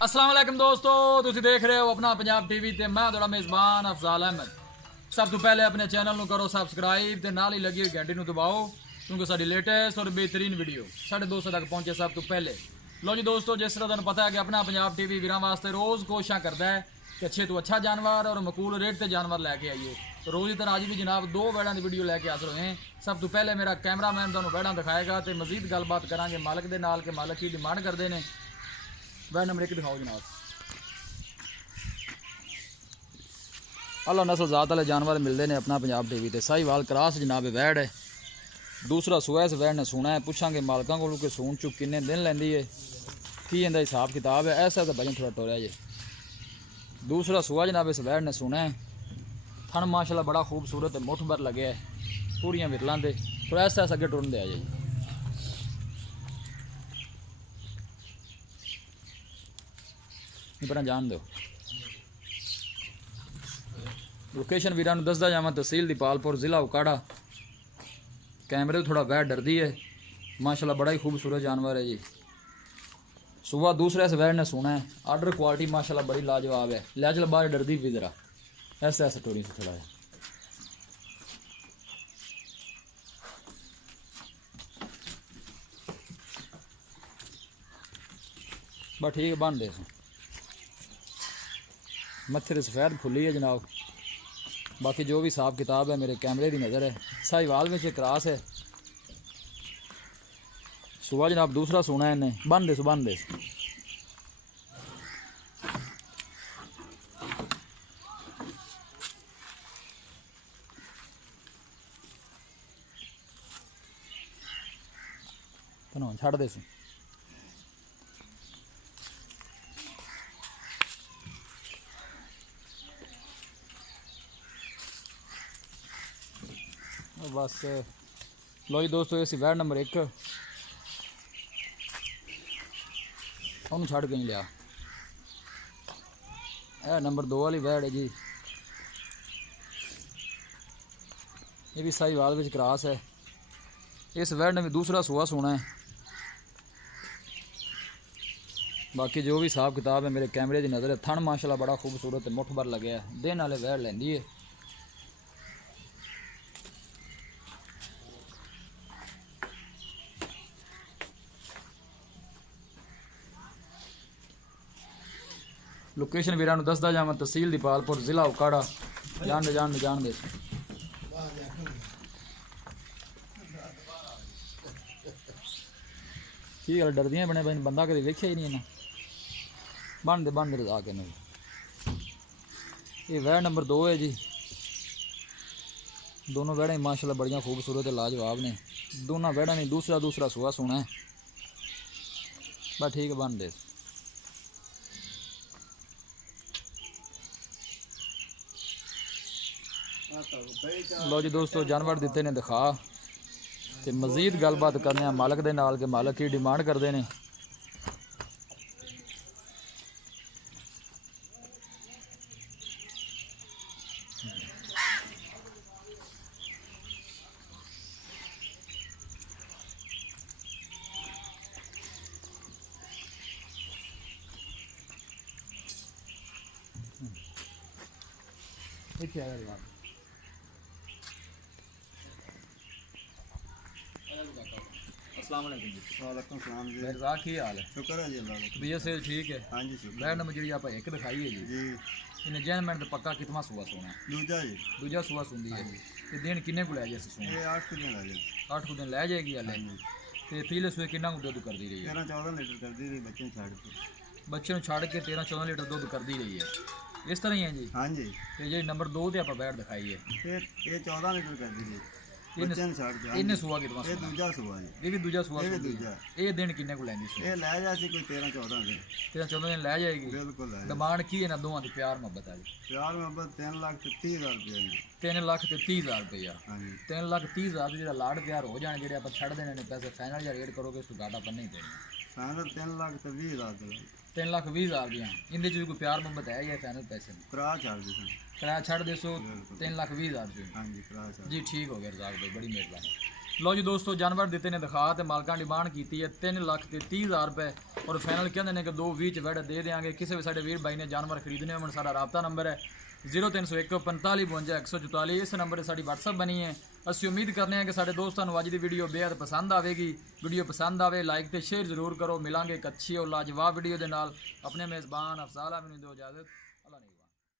अस्सलाम वालेकुम दोस्तों, ਤੁਸੀਂ ਦੇਖ ਰਹੇ ਹੋ ਆਪਣਾ ਪੰਜਾਬ ਟੀਵੀ ਤੇ ਮੈਂ ਤੁਹਾਡਾ ਮੇਜ਼ਬਾਨ ਅਫਜ਼ਾਲ ਅਹਿਮਦ। ਸਭ ਤੋਂ ਪਹਿਲੇ ਆਪਣੇ ਚੈਨਲ ਨੂੰ ਕਰੋ ਸਬਸਕ੍ਰਾਈਬ ਤੇ ਨਾਲ ਹੀ ਲੱਗੀ ਹੋਈ ਘੰਟੀ ਨੂੰ ਦਬਾਓ ਕਿਉਂਕਿ ਸਾਡੀ ਲੇਟੈਸਟ ਔਰ ਬਿਹਤਰੀਨ ਵੀਡੀਓ ਸਾਡੇ ਦੋਸਤਾਂ ਤੱਕ ਪਹੁੰਚੇ ਸਭ ਤੋਂ ਪਹਿਲੇ। ਲੋ ਜੀ ਦੋਸਤੋ, ਜਿਸ ਤਰ੍ਹਾਂ ਤੁਹਾਨੂੰ ਪਤਾ ਹੈ ਕਿ ਆਪਣਾ ਪੰਜਾਬ ਟੀਵੀ ਵੀਰਾਂ ਵਾਸਤੇ ਰੋਜ਼ ਕੋਸ਼ਿਸ਼ਾਂ ਕਰਦਾ ਹੈ ਕਿ अच्छे तो अच्छा जानवर और मकूल रेट से जानवर लैके आइए। तो रोज़ की तरह अज भी जनाब दो बैलों की वीडियो लैके हाजिर हुए हैं। सब तो पहले मेरा कैमरामैन तुहानू बैलों दिखाएगा तो मजीद गलबात करांगे मालक के नाल के मालक की डिमांड करते हैं। बैल नंबर 1 दिखाओ जनाब। अल्लाह नस्ल जात वाले जानवर मिलते हैं अपना पंजाब टीवी ते। साहीवाल क्रॉस जनाब वैड़ है, दूसरा सुएस वैड़ ने सुना है। पूछांगे मालकों को कि सून चुक किन्ने दिन लैंदी है, की इनका हिसाब किताब है। ऐसा तो भजन थोड़ा टोरिया जे। दूसरा सुआ जनाब इस वैड़ ने सुना है। थन माशाल्लाह बड़ा खूबसूरत है, मुठ भर लगे है पूरियां विरलां दे। थोड़ा ऐसा ऐसा अगे टुरन दे आ जाए। पर जान दो लोकेशन वीरां नूं दसदा जावां। तहसील दीपालपुर, जिला उकाड़ा। कैमरे तो थोड़ा वैड़ डरदी है, माशाल्लाह बड़ा ही खूबसूरत जानवर है जी। सुबह दूसरा इस वैड़ ने सुना है। आर्डर क्वालिटी माशाल्लाह बड़ी लाजवाब है। लैजल बाहर डरदी भी जरा ऐसा ऐसा टोरी से थोड़ा है। बस ठीक है, बन दे मत्थे ते सफेद फुली है जनाब। बाकी जो भी हिसाब किताब है मेरे कैमरे की नज़र है। साहीवाल में क्रॉस है। सुबह जनाब दूसरा सुना है इन्हें। बन दे बन दे। छड़ दे सू। बस लो जी दोस्तों, ये वैड़ नंबर 1 ਉਹਨੂੰ ਛੱਡ ਕੇ ਨਹੀਂ ਲਿਆ। ਇਹ ਨੰਬਰ 2 ਵਾਲੀ ਵੈੜ ਹੈ ਜੀ। ਇਹ ਵੀ ਸਾਹੀਵਾਲ ਵਿੱਚ ਕ੍ਰਾਸ ਹੈ। ਇਸ ਵੈੜ ਨੇ ਵੀ दूसरा सुआ सुना है। बाकी जो भी हिसाब किताब है मेरे कैमरे की नज़र है। थन माशाल्लाह बड़ा खूबसूरत है, मुठ भर लगे है। दिन वाले वैड़ लेंदी है। लोकेशन वीरां नूं दसदा जावां। तहसील दीपालपुर, जिला उकाड़ा। जान दे की गल डरदियां बने बंदा कदे वेख्या ही नहीं इन्हां। बन दे रजा के नहीं। ये वैड़ नंबर 2 है जी। दोनों वैड़ें माशाल्लाह बड़ियां खूबसूरत है, लाजवाब ने। दोनों वैड़ां ने दूसरा सुआ सुना है। बस ठीक है, बन दे। लो जी दोस्तों, जानवर दिते ने दिखा ते मजीद गलबात करने मालक दे नाल के मालक की डिमांड करते हैं। अस्सलाम वालेकुम जी। वालेकुम सलाम जी। मेरा की हाल है? शुक्र है जी अल्लाह का। तबीयत से ठीक है? हाँ जी शुक्र। वैड़ नंबर जी आप 1 दिखाई है जी। जी इन्हें जैनमेंट तो पक्का कितना सुआ सोना? दूजा जी। दूजा सुआ सुनदी है। ते दिन किन्ने को लै जाए सोना? ये 8 दिन आ जाए। 8 को दिन लै जाएगी हले। ते पीले सुए किन्ना को दुध कर दी रही है? 13-14 लीटर कर दी रही बच्चे छाड़ के। बच्चे ਨੂੰ ਛੱਡ ਕੇ 13-14 ਲੀਟਰ ਦੁੱਧ ਕਰਦੀ ਰਹੀ ਹੈ। ਇਸ ਤਰ੍ਹਾਂ ਹੀ ਹੈ ਜੀ। हाँ जी। ਤੇ ਜਿਹੜੀ ਨੰਬਰ 2 ਤੇ ਆਪਾਂ ਵੈੜ ਦਿਖਾਈ ਹੈ, ये 14 लीटर कर दी रही बच्चे छाड़ के। ਇਹਨੇ ਸੁਆ ਕਿਤਨਾ ये ਸੁਣਾ? दूजा सुबह जी। ਇਹ ਵੀ ਦੂਜਾ ਸੁਆ ਇਹ ਵੀ ਸੁਣਦੀ ਦੂਜਾ। ਹੈ। ਇਹ ਦਿਨ ਕਿੰਨੇ ਕੋ ਲੈਂਦੀ ਸੀ? ये ले जाती कोई 13-14 दिन। 13-14 ਦਿਨ ਲੈ ਜਾਏਗੀ। बिल्कुल ले जाए। ਡਿਮਾਂਡ ਕੀ ਹੈ ਨਾ ਦੋਵਾਂ ਦੀ? ਪਿਆਰ ਮੁਹੱਬਤ ਹੈ ਜੀ। प्यार मोहब्बत 3,30,000 रुपये जी। 3,30,000 रुपया। हाँ जी। 3,30,000 ਜਿਹੜਾ ਲਾੜ ਪਿਆਰ ਹੋ ਜਾਣ, ਜਿਹੜੇ ਆਪਾਂ ਛੱਡ ਦੇਣੇ ਨੇ ਪੈਸੇ ਫਾਈਨਲ ਜਾਂ ਰੇਟ ਕਰੋਗੇ ਉਸ ਤੋਂ ਘਾਟਾ ਆਪਾਂ ਨਹੀਂ ਦੇਣਾ। फाइनल 3,20,000 का 3,20,000 ਦੀਆਂ। ਇਹਦੇ 'ਚ ਵੀ ਕੋਈ ਪਿਆਰ ਮੁਹੱਬਤ ਹੈ ਜਾਂ ਫਾਈਨਲ ਪੈਸੇ ਨੇ? करा छाड़ दी सन। ਕਿਰਾਇਆ ਛੱਡ ਦੇ ਸੋ 3,20,000 रुपये। हाँ जी करा छाड़। जी ठीक हो गया रजाक भाई, बड़ी मेहरबानी। ਲੋ ਜੀ ਦੋਸਤੋ ਜਾਨਵਰ ਦਿੱਤੇ ਨੇ ਦਿਖਾ ਤੇ ਮਾਲਕਾਂ ਡਿਮਾਂਡ ਕੀਤੀ ਹੈ 3,30,000 ਰੁਪਏ ਔਰ ਫਾਈਨਲ ਕਹਿੰਦੇ ਨੇ ਕਿ 2:20 ਚ ਵੜ ਦੇ ਦੇਾਂਗੇ। ਕਿਸੇ ਵੀ ਸਾਡੇ ਵੀਰ ਬਾਈ ਨੇ ਜਾਨਵਰ ਖਰੀਦਣੇ ਹੋਣ ਸਾਡਾ ਰਾਬਤਾ ਨੰਬਰ ਹੈ 0301 45 52 144। ਇਸ ਨੰਬਰ ਤੇ ਸਾਡੀ WhatsApp ਬਣੀ ਹੈ। ਅਸੀਂ ਉਮੀਦ ਕਰਨੇ ਹਾਂ ਕਿ ਸਾਡੇ ਦੋਸਤਾਂ ਨੂੰ ਅੱਜ ਦੀ ਵੀਡੀਓ ਬੇहद ਪਸੰਦ ਆਵੇਗੀ। ਵੀਡੀਓ ਪਸੰਦ ਆਵੇ ਲਾਈਕ ਤੇ ਸ਼ੇਅਰ ਜ਼ਰੂਰ ਕਰੋ। ਮਿਲਾਂਗੇ ਇੱਕ ਅੱਛੀ ਔਰ ਲਾਜਵਾਬ ਵੀਡੀਓ ਦੇ ਨਾਲ। ਆਪਣੇ ਮੇਜ਼ਬਾਨ ਅਫਜ਼ਾਲ ਅਹਿਮਦ ਨੂੰ ਦਿਓ ਇਜਾਜ਼ਤ। ਅੱਲਾ ਨੇ